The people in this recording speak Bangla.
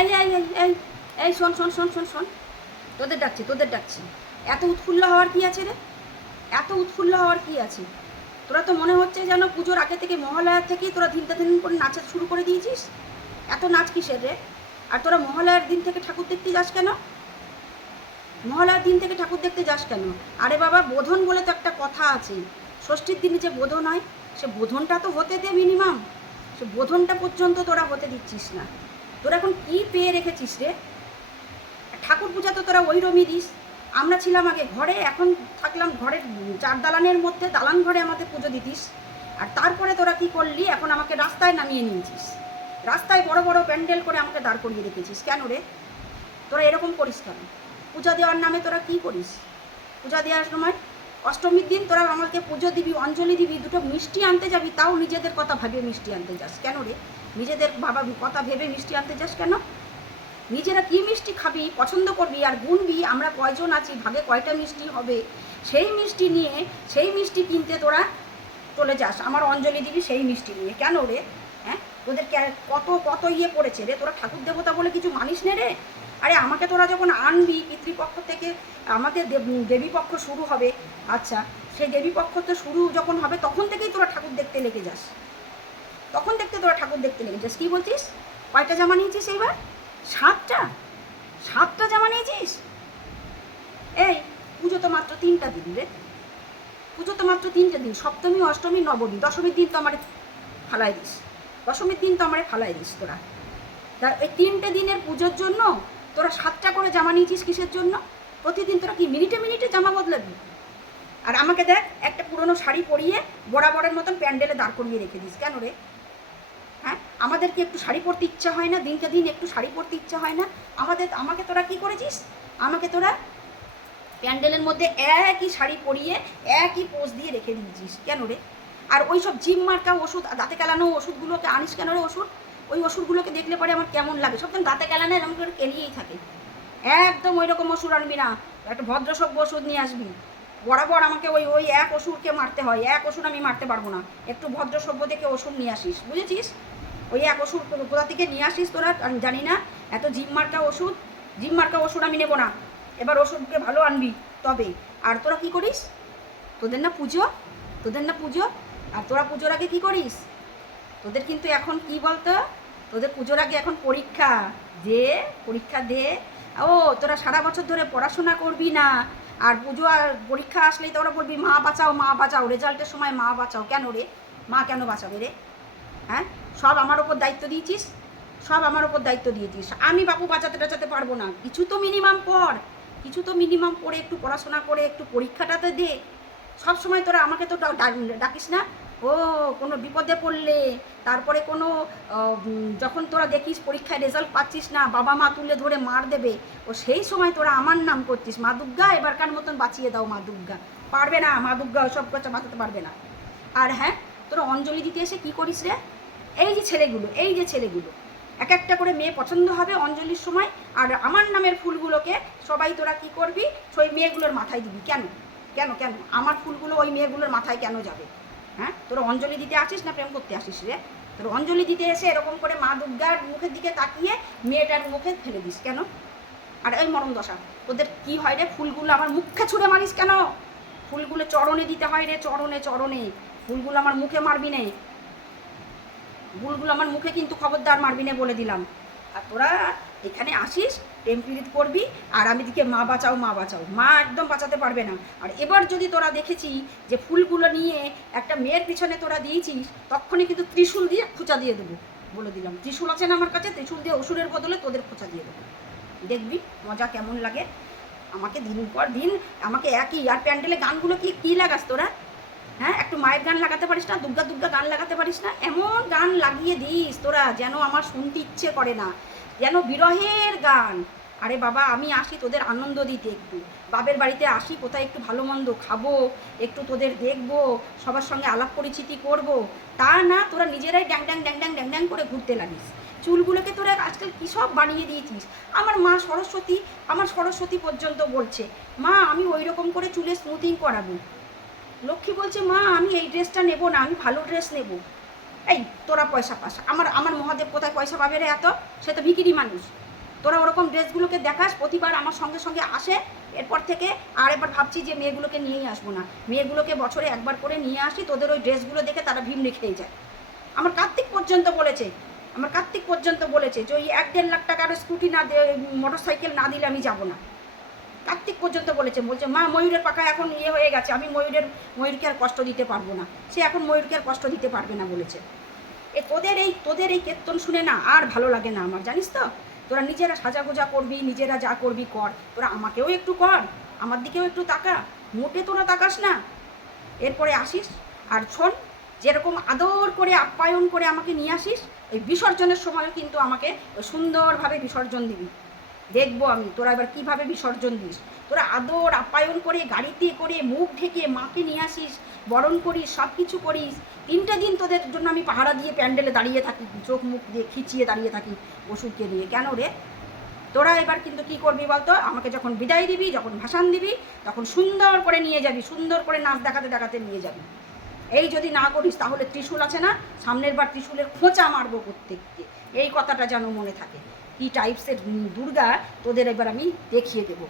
এই এই এই এই শোন শোন শোন শোন শোন। তোদের ডাকছি তোদের ডাকছি। এত উৎফুল্ল হওয়ার কি আছে রে? এত উৎফুল্ল হওয়ার কি আছে? তোরা তো মনে হচ্ছে যেন পুজোর আগে থেকে মহালয়ার থেকেই তোরা দিনটা দিন করে নাচা শুরু করে দিয়েছিস? এত নাচ কিসের রে? আর তোরা মহালয়ার দিন থেকে ঠাকুর দেখতে যাস কেন? মহালয়ার দিন থেকে ঠাকুর দেখতে যাস কেন? আরে বাবা, বোধন বলে তো একটা কথা আছে। ষষ্ঠীর দিনে যে বোধন হয়, সে বোধনটা তো হতে দে মিনিমাম সে বোধনটা পর্যন্ত তোরা হতে দিচ্ছিস না। তোরা এখন কি পেয়ে রেখেছিস রে? ঠাকুর পূজা তো তোরা ওই রমই দিস। আমরা ছিলাম আগে ঘরে, এখন থাকলাম ঘরের চার দালানের মধ্যে, দালান ঘরে আমাদের পুজো দিতিস। আর তারপরে তোরা কি করলি? এখন আমাকে রাস্তায় নামিয়ে নিয়েছিস। রাস্তায় বড় বড় প্যান্ডেল করে আমাকে দাঁড় করিয়ে রেখেছিস। কেন রে? তোরা এরকম করিস কেন? পূজা দেওয়ার নামে তোরা কি করিস? পূজা দেওয়ার সময় অষ্টমীর দিন তোরা আমাকে পুজো দিবি, অঞ্জলি দিবি, দুটো মিষ্টি আনতে যাবি, তাও নিজেদের কথা ভাবিয়ে মিষ্টি আনতে যাস। কেন রে? নিজেদের বাবা কথা ভেবে মিষ্টি আনতে যাস কেন? নিজেরা কি মিষ্টি খাবি, পছন্দ করবি আর গুনবি? আমরা কয়জন আছি, ভাগে কয়টা মিষ্টি হবে? সেই মিষ্টি নিয়ে, সেই মিষ্টি কিনতে তোরা চলে যাস। আমার অঞ্জলি দিবি, সেই মিষ্টি নিয়ে। কেন রে? হ্যাঁ? তোদের কে- কত কত ইয়ে পড়েছে রে? তোরা ঠাকুর দেবতা বলে কিছু মানিস নে রে? আরে, আমাকে তোরা যখন আনবি, পিতৃপক্ষ থেকে আমাদের দেব- দেবীপক্ষ শুরু হবে। আচ্ছা সেই দেবীপক্ষ তো শুরু যখন হবে, তখন থেকেই তোরা ঠাকুর দেখতে লেগে যাস। তখন দেখতে তোরা ঠাকুর দেখতে লেগে যাস। কী বলছিস? কয়টা জামা নিয়েছিস এইবার? সাতটা? সাতটা জামা নিয়েছিস? এই, পুজো তো মাত্র তিনটা দিন রে। পুজো তো মাত্র তিনটে দিন। সপ্তমী, অষ্টমী, নবমী। দশমীর দিন তো আমার ফালাই দিস। দশমীর দিন তো আমার ফালাই দিস তোরা। তা এই তিনটে দিনের পুজোর জন্য তোরা সাতটা করে জামা নিয়েছিস কিসের জন্য? প্রতিদিন তোরা কি মিনিটে মিনিটে জামা বদলাবি? আর আমাকে দেখ, একটা পুরনো শাড়ি পরিয়ে বরাবরের মতন প্যান্ডেলে দাঁড় করিয়ে রেখে দিস। কেন রে? হ্যাঁ? আমাদের কি একটু শাড়ি পরতে ইচ্ছা হয় না? দিনকে দিন একটু শাড়ি পরতে ইচ্ছা হয় না? আমাদের, আমাকে তোরা কি করেছিস? আমাকে তোরা প্যান্ডেলের মধ্যে একই শাড়ি পরিয়ে একই পোজ দিয়ে রেখে দিয়েছিস। কেন রে? আর ওই সব জিম মার্কা ওষুধ, দাঁতে কেলানো ওষুধগুলোকে আনিস কেন রে ওষুধ? ওই ওষুধগুলোকে দেখলে পরে আমার কেমন লাগে? সবসময় দাঁতে কেলানো এরকম করে কেলিয়েই থাকে। একদম ওই রকম ওষুধ আনবি না একটা ভদ্রসভ্য ওষুধ নিয়ে আসবি। বরাবর আমাকে ওই ওই এক ওষুধকে মারতে হয়। এক ওষুধ আমি মারতে পারব না। একটু ভদ্রসভ্য থেকে ওষুধ নিয়ে আসিস, বুঝেছিস? ওই এক ওষুধ কোথা থেকে নিয়ে আসিস তোরা? আমি জানি না। এত জিম মার্কা ওষুধ, জিম মার্কা ওষুধ আমি নেব না। এবার ওষুধকে ভালো আনবি তবে। আর তোরা কি করিস? তোদের না পুজো, তোদের না পুজো। আর তোরা পুজোর আগে কি করিস? তোদের কিন্তু এখন কি বলতো? তোদের পুজোর আগে এখন পরীক্ষা। দে পরীক্ষা দে। ও, তোরা সারা বছর ধরে পড়াশোনা করবি না। আর পুজো আর পরীক্ষা আসলেই তোরা বলবি, মা বাঁচাও মা বাঁচাও। রেজাল্টের সময় মা বাঁচাও। কেন রে? মা কেন বাঁচাবে রে? হ্যাঁ? সব আমার ওপর দায়িত্ব দিয়েছিস? সব আমার ওপর দায়িত্ব দিয়েছিস। আমি বাপু বাঁচাতে টাচাতে পারব না। কিছু তো মিনিমাম পড়। কিছু তো মিনিমাম পড়ে, একটু পড়াশোনা করে, একটু পরীক্ষাটাতে দে। সব সময় তোরা আমাকে তো ডাকিস না? ও, কোনো বিপদে পড়লে। তারপরে কোনো যখন তোরা দেখিস পরীক্ষায় রেজাল্ট পাচ্ছিস না, বাবা মা তুলে ধরে মার দেবে, ও, সেই সময় তোরা আমার নাম করছিস। মা দুর্গা, এবারকার মতন বাঁচিয়ে দাও মা দুর্গা। পারবে না, মা দুর্গা ওসব কথা বাঁচাতে পারবে না। আর হ্যাঁ তোরা অঞ্জলি দিতে এসে কি করিস রে? এই যে ছেলেগুলো, এই যে ছেলেগুলো। এক একটা করে মেয়ে পছন্দ হবে অঞ্জলির সময়, আর আমার নামের ফুলগুলোকে সবাই তোরা কি করবি? সেই মেয়েগুলোর মাথায় দিবি। কেন? কেন কেন? আমার ফুলগুলো ওই মেয়েগুলোর মাথায় কেন যাবে? হ্যাঁ? তোরা অঞ্জলি দিতে আসিস না প্রেম করতে আসিস রে? তোর অঞ্জলি দিতে এসে এরকম করে মা দুর্গার মুখের দিকে তাকিয়ে মেয়েটার মুখে ফেলে দিস কেন? আর এই মরম দশা, তোদের কি হয় রে? ফুলগুলো আমার মুখে ছুঁড়ে মারিস কেন? ফুলগুলো চরণে দিতে হয় রে, চরণে চরণে। ফুলগুলো আমার মুখে মারবি নে। ফুলগুলো আমার মুখে কিন্তু খবরদার মারবি না বলে দিলাম। আর তোরা এখানে আসিস টেম্পিরিট করবি, আর আমি দিকে মা বাঁচাও মা বাঁচাও। মা একদম বাঁচাতে পারবে না। আর এবার যদি তোরা দেখেছি যে ফুলগুলো নিয়ে একটা মেয়ের পিছনে তোরা দিয়েছিস, তখনই কিন্তু ত্রিশূল দিয়ে খোঁচা দিয়ে দেবো, বলে দিলাম। ত্রিশূল আছে না আমার কাছে? ত্রিশূল দিয়ে ওষুধের বদলে তোদের খোঁচা দিয়ে দেবো। দেখবি, মজা কেমন লাগে। আমাকে দিন পর দিন, আমাকে একই, আর প্যান্ডেলে গানগুলো কি, কী লাগাস তোরা? হ্যাঁ একটু মায়ের গান লাগাতে পারিস না, দুর্গা দুর্গা গান লাগাতে পারিস না, এমন গান লাগিয়ে দিস তোরা যেন আমার শুনতে ইচ্ছে করে না, যেন বিরহের গান। আরে বাবা, আমি আসি তোদের আনন্দ দিতে একটু বাবের বাড়িতে আসি কোথায় একটু ভালো মন্দ খাব, একটু তোদের দেখব, সবার সঙ্গে আলাপ পরিচিতি করব, তা না তোরা নিজেরাই ড্যাং ড্যাং ড্যাং ড্যাং ড্যাং ড্যাং করে ঘুরতে লাগিস। চুলগুলোকে তোরা আজকাল কী সব বানিয়ে দিয়েছিস? আমার মা সরস্বতী, আমার সরস্বতী পর্যন্ত বলছে, মা, আমি ওই রকম করে চুলে স্মুথিং করাবো। লক্ষ্মী বলছে, মা, আমি এই ড্রেসটা নেব না, আমি ভালো ড্রেস নেব। এই, তোরা পয়সা পাস, আমার আমার মহাদেব কোথায় পয়সা পাবে রে এত? সে তো ভিকিরি মানুষ। তোরা ওরকম ড্রেসগুলোকে দেখাস, প্রতিবার আমার সঙ্গে সঙ্গে আসে, এরপর থেকে আর এবার ভাবছি যে মেয়েগুলোকে নিয়েই আসব না। মেয়েগুলোকে বছরে একবার করে নিয়ে আসি, তোদের ওই ড্রেসগুলো দেখে তারা ভিমড়ে খেয়ে যায়। আমার কার্তিক পর্যন্ত বলেছে, আমার কার্তিক পর্যন্ত বলেছে যে, ওই এক দেড় লাখ টাকার স্কুটি না মোটর সাইকেল না দিলে আমি যাব না। কার্তিক পর্যন্ত বলেছে, বলছে, মা, ময়ূরের পাখা এখন ইয়ে হয়ে গেছে, আমি ময়ূরের, ময়ূরকে আর কষ্ট দিতে পারব না। সে এখন ময়ূরকে আর কষ্ট দিতে পারবে না, বলেছে। এ তোদের এই তোদের এই কীর্তন শুনে না আর ভালো লাগে না আমার, জানিস তো? তোরা নিজেরা সাজাগোজা করবি, নিজেরা যা করবি কর, তোরা আমাকেও একটু কর, আমার দিকেও একটু তাকা, মোটে তোরা তাকাস না। এরপরে আসিস আর শোন, যেরকম আদর করে, আপ্যায়ন করে আমাকে নিয়ে আসিস এই বিসর্জনের সময়ও কিন্তু আমাকে সুন্দরভাবে বিসর্জন দিবি। দেখব আমি। তোরা এবার কীভাবে বিসর্জন দিস? তোরা আদর, আপ্যায়ন করে, গাড়িতে করে, মুখ ঢেকে মাকে নিয়ে আসিস, বরণ করিস সব কিছু করিস। তিনটে দিন তোদের জন্য আমি পাহারা দিয়ে প্যান্ডেলে দাঁড়িয়ে থাকি, চোখ মুখ দিয়ে খিচিয়ে দাঁড়িয়ে থাকি ওষুধকে নিয়ে। কেন রে? তোরা এবার কিন্তু কি করবি বলতো? আমাকে যখন বিদায় দিবি, যখন ভাসান দিবি, তখন সুন্দর করে নিয়ে যাবি, সুন্দর করে নাচ দেখাতে দেখাতে নিয়ে যাবি। এই যদি না করিস, তাহলে ত্রিশূল আছে না? সামনের বার ত্রিশূলের খোঁচা মারবো প্রত্যেককে। এই কথাটা যেন মনে থাকে। কি টাইপসের দুর্গা তোদের এবার আমি দেখিয়ে দেবো।